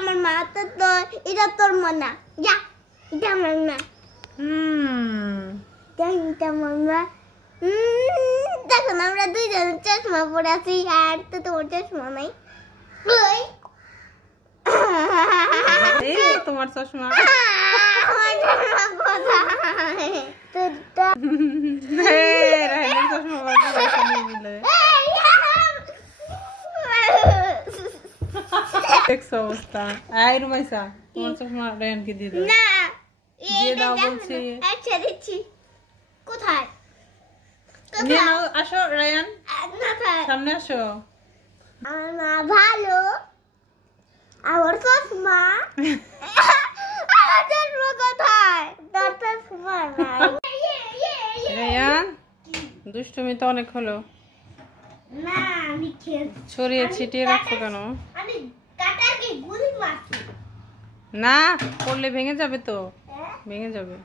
আমার মা, তো এটা তোর মা না। যা, এটা আমার মা। এটা আমার মা। দেখো না, আমরা দুইজন চশমা পরে আছি, আর তো তোমার চশমা নাই। তোমার চশমা অবস্থা। রুমাইসা, তোমার চশমা রায়ানকে দিয়ে দাও। না, দিয়ে দাও বলছি। আচ্ছা দিচ্ছি। কোথায়? নিয়ে নাও, আসো রায়ান, সামনে আসো। আমার ভালো, আমার চশমা। আমার চশমা কোথায়? তোর চশমা নাই। রায়ান, দুষ্টুমি তো অনেক হলো। না, আমি ছড়িয়ে ছিটিয়ে রাখছো কেন? আমি কাটাকে গুলি মারছি। না, পড়লে ভেঙে যাবে তো, ভেঙে যাবে।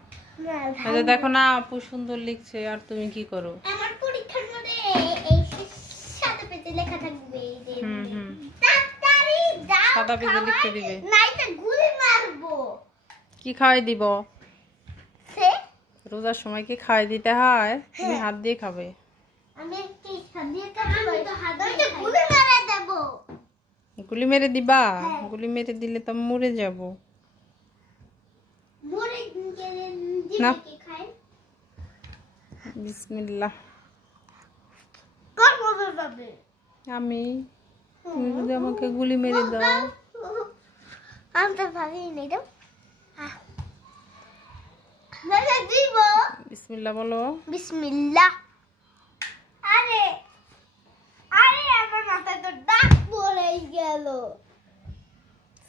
দেখো না, আপু সুন্দর লিখছে, আর তুমি কি করো? আমার পরীক্ষার মধ্যে এই সাদা পেজে লেখা থাকবে। তাড়াতাড়ি দাও, সাদা পেজে লিখতে দিবে। নাইলে গুলি মারবো। কি খাওয়াই দিব? সে রোজার সময় কি খাওয়াই দিতে হয়? তুমি হাত দিয়ে খাবে। আমি কি হাত দিয়ে খাবো? আমি তো হাত দিয়ে গুলি মেরে দেব। গুলি মেরে দিবা? গুলি মেরে দিলে তো মরে যাব। মরে গেলে না, কি খাই? বিসমিল্লাহ। কোন মজা পাবে? আমি, তুমি যদি আমাকে গুলি মেরে দাও। আমি তো ভাবিনি নেই তো। দাদা দিব। বিসমিল্লাহ বলো। বিসমিল্লাহ। আরে আরে, আমার মাথায় তো দাগ পড়ে গেল।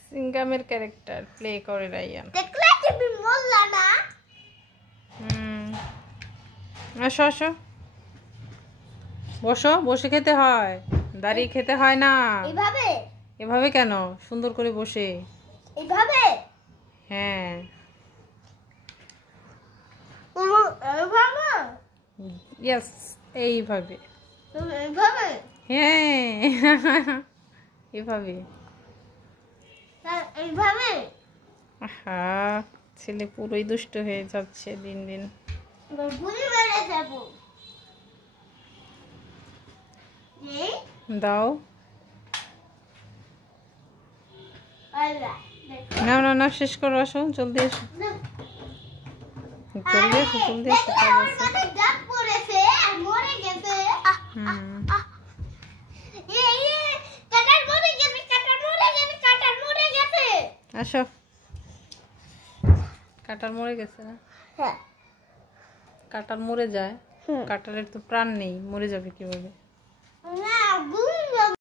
সিঙ্গামের ক্যারেক্টার প্লে করে রায়ান। দেখলে তুমি মোল্লা না? আসো আসো, বসো, বসে খেতে হয়, দাঁড়িয়ে খেতে হয় না। এইভাবে? এভাবে কেন? সুন্দর করে বসে। এইভাবে? হ্যাঁ। এইভাবে? ইয়েস, এইভাবে। এইভাবে? হ্যাঁ, এভাবে। এইভাবে? আহা, ছেলে পুরোই দুষ্ট হয়ে যাচ্ছে দিন দিন। গুলি মেরে যাব। দাও। আল্লাহ, না না না, শেষ করো, আসো জলদি এসো, জলদি এসো, জলদি এসো। আমার মাথায় দাগ পড়েছে আর মরে গেছে। কাটার মরে গেছে, কাটার মরে গেছে, কাটার মরে গেছে। আসো। কাটার মরে গেছে না? হ্যাঁ, কাটার মরে যায়? কাটারের তো প্রাণ নেই, মরে যাবে কিভাবে?